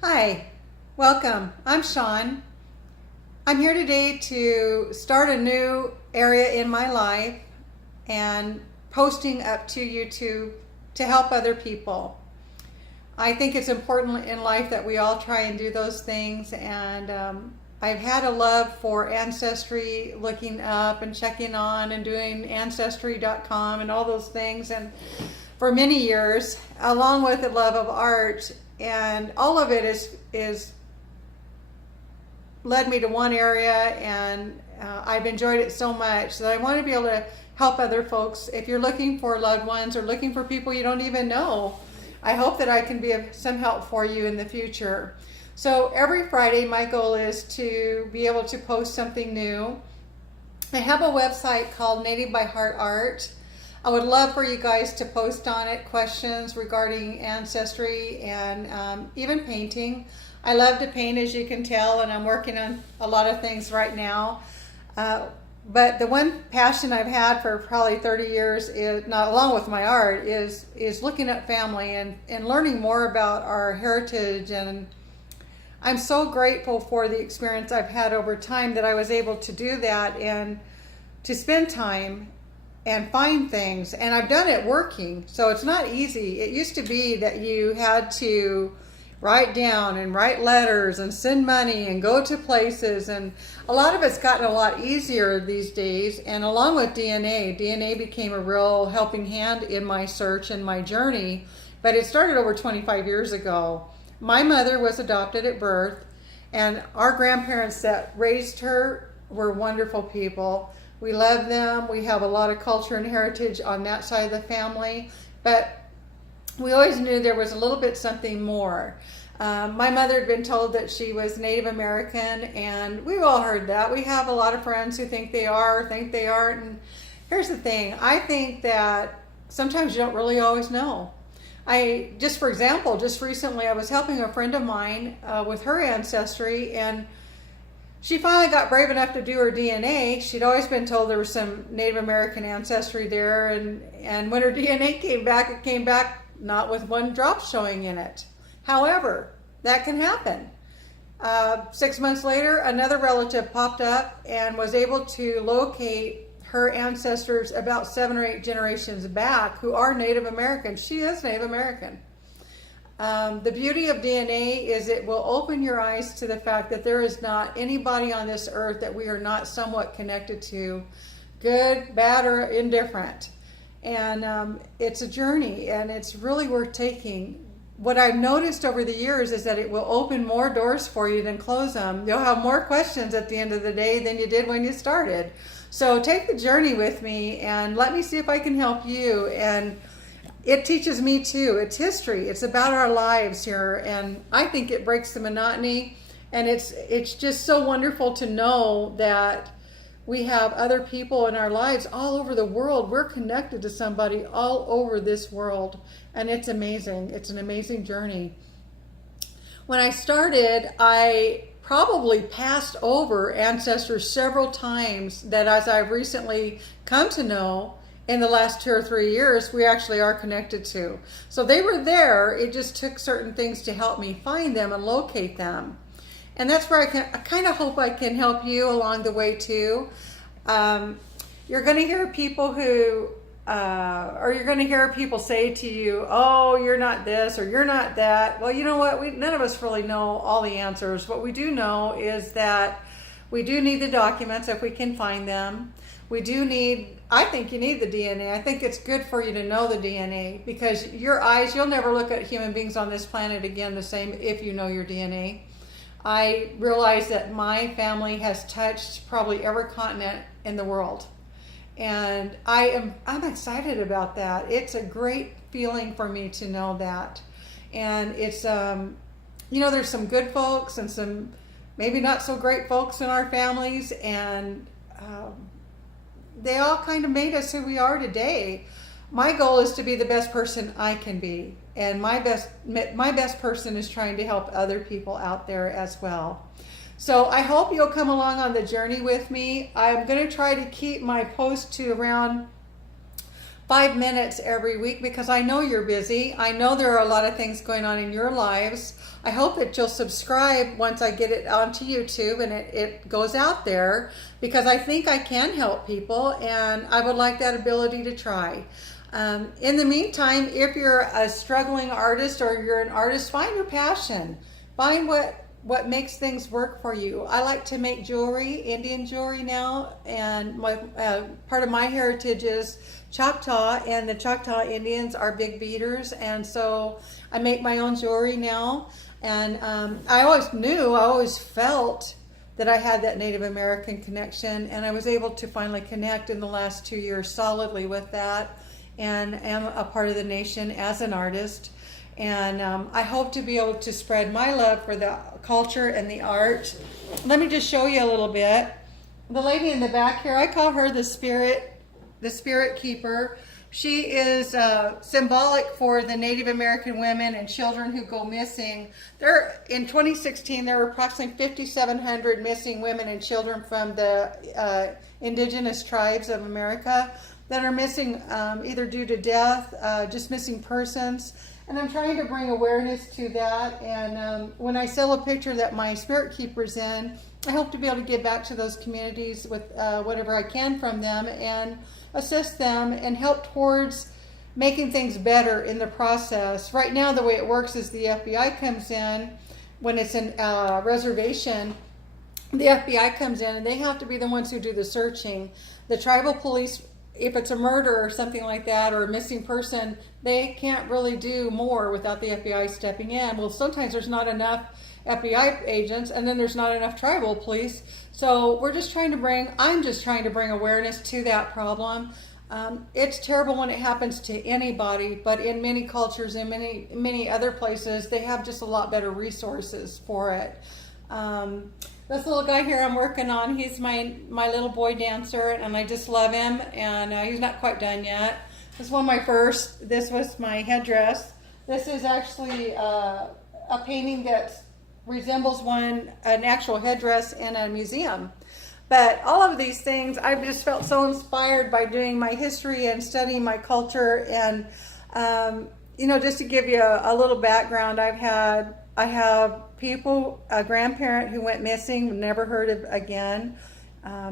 Hi, welcome. I'm Sean. I'm here today to start a new area in my life and posting up to YouTube to help other people. I think it's important in life that we all try and do those things, and I've had a love for Ancestry, looking up and checking on and doing Ancestry.com and all those things, and for many years, along with a love of art, and all of it is led me to one area, and I've enjoyed it so much that I want to be able to help other folks. If you're looking for loved ones or looking for people you don't even know, I hope that I can be of some help for you in the future. So every Friday, my goal is to be able to post something new. I have a website called Native by Heart Art. I would love for you guys to post on it questions regarding ancestry and even painting. I love to paint, as you can tell, and I'm working on a lot of things right now. But the one passion I've had for probably 30 years, is, not along with my art, is looking at family and learning more about our heritage. And I'm so grateful for the experience I've had over time that I was able to do that and to spend time and find things. And I've done it working, so it's not easy. It used to be that you had to write down and write letters and send money and go to places, and a lot of it's gotten a lot easier these days. And along with DNA became a real helping hand in my search and my journey. But it started over 25 years ago. My mother was adopted at birth, and our grandparents that raised her were wonderful people. We love them. We have a lot of culture and heritage on that side of the family, but we always knew there was a little bit something more. My mother had been told that she was Native American, and we've all heard that. We have a lot of friends who think they are, or think they aren't. And here's the thing. I think that sometimes you don't really always know. For example, just recently I was helping a friend of mine with her ancestry, and she finally got brave enough to do her DNA. She'd always been told there was some Native American ancestry there, and when her DNA came back, it came back not with one drop showing in it. However, that can happen. 6 months later, another relative popped up and was able to locate her ancestors about 7 or 8 generations back who are Native American. She is Native American. The beauty of DNA is it will open your eyes to the fact that there is not anybody on this earth that we are not somewhat connected to, good, bad, or indifferent. And it's a journey, and it's really worth taking. What I've noticed over the years is that it will open more doors for you than close them. You'll have more questions at the end of the day than you did when you started. So take the journey with me and let me see if I can help you. And it teaches me too. It's history. It's about our lives here, and I think it breaks the monotony. And it's just so wonderful to know that we have other people in our lives all over the world. We're connected to somebody all over this world, and it's amazing. It's an amazing journey. When I started, I probably passed over ancestors several times that, as I've recently come to know, in the last 2 or 3 years, we actually are connected to. So they were there. It just took certain things to help me find them and locate them. And that's where I kind of hope I can help you along the way too. You're going to hear people you're going to hear people say to you, oh, you're not this or you're not that. Well, you know what? None of us really know all the answers. What we do know is that we do need the documents if we can find them. I think you need the DNA. I think it's good for you to know the DNA, because you'll never look at human beings on this planet again the same if you know your DNA. I realize that my family has touched probably every continent in the world. And I'm excited about that. It's a great feeling for me to know that. And it's, there's some good folks and some maybe not so great folks in our families, and they all kind of made us who we are today. My goal is to be the best person I can be, and my best person is trying to help other people out there as well. So I hope you'll come along on the journey with me. I'm going to try to keep my post to around 5 minutes every week, because I know you're busy. I know there are a lot of things going on in your lives. I hope that you'll subscribe once I get it onto YouTube and it goes out there, because I think I can help people and I would like that ability to try. In the meantime, if you're a struggling artist or you're an artist, find your passion. Find what makes things work for you. I like to make jewelry, Indian jewelry now, and part of my heritage is Choctaw, and the Choctaw Indians are big beaders, and so I make my own jewelry now. And I always felt that I had that Native American connection, and I was able to finally connect in the last 2 years solidly with that, and am a part of the nation as an artist. And I hope to be able to spread my love for the culture and the art. Let me just show you a little bit. The lady in the back here, I call her the spirit keeper. She is symbolic for the Native American women and children who go missing. In 2016, there were approximately 5,700 missing women and children from the indigenous tribes of America that are missing either due to death, just missing persons. And I'm trying to bring awareness to that. And when I sell a picture that my spirit keeper's in, I hope to be able to give back to those communities with whatever I can from them and assist them and help towards making things better in the process. Right now, the way it works is the FBI comes in when it's a reservation. The FBI comes in and they have to be the ones who do the searching. The tribal police, if it's a murder or something like that, or a missing person, they can't really do more without the FBI stepping in. Well, sometimes there's not enough FBI agents, and then there's not enough tribal police. So I'm just trying to bring awareness to that problem. It's terrible when it happens to anybody, but in many cultures and many other places, they have just a lot better resources for it. This little guy here I'm working on, he's my little boy dancer, and I just love him, and he's not quite done yet. This was my headdress. This is actually a painting that resembles an actual headdress in a museum. But all of these things, I've just felt so inspired by doing my history and studying my culture. And, just to give you a little background, I have a grandparent who went missing, never heard of again.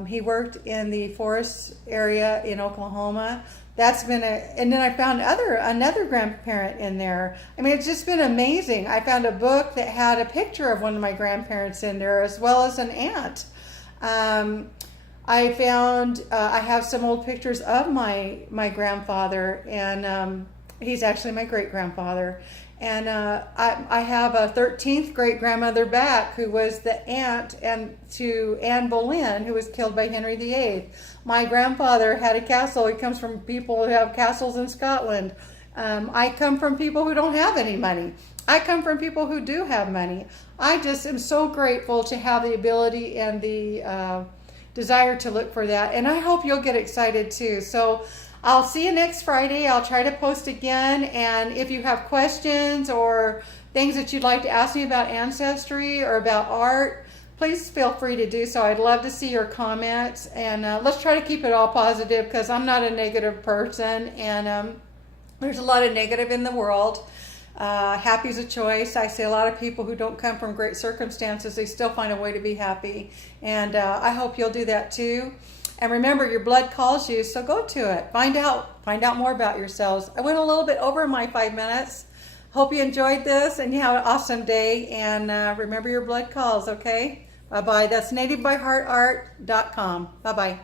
He worked in the forest area in Oklahoma. And then I found another grandparent in there. I mean, it's just been amazing. I found a book that had a picture of one of my grandparents in there, as well as an aunt. I have some old pictures of my grandfather, and he's actually my great-grandfather. And I have a 13th great-grandmother back who was the aunt to Anne Boleyn, who was killed by Henry VIII. My grandfather had a castle. He comes from people who have castles in Scotland. I come from people who don't have any money. I come from people who do have money. I just am so grateful to have the ability and the desire to look for that. And I hope you'll get excited too. So I'll see you next Friday. I'll try to post again. And if you have questions or things that you'd like to ask me about Ancestry or about art, please feel free to do so. I'd love to see your comments. And let's try to keep it all positive, because I'm not a negative person. And there's a lot of negative in the world. Happy's a choice. I see a lot of people who don't come from great circumstances, they still find a way to be happy. And I hope you'll do that too. And remember, your blood calls you, so go to it. Find out more about yourselves. I went a little bit over my 5 minutes. Hope you enjoyed this and you have an awesome day. And remember, your blood calls, okay? Bye-bye. That's nativebyheartart.com. Bye-bye.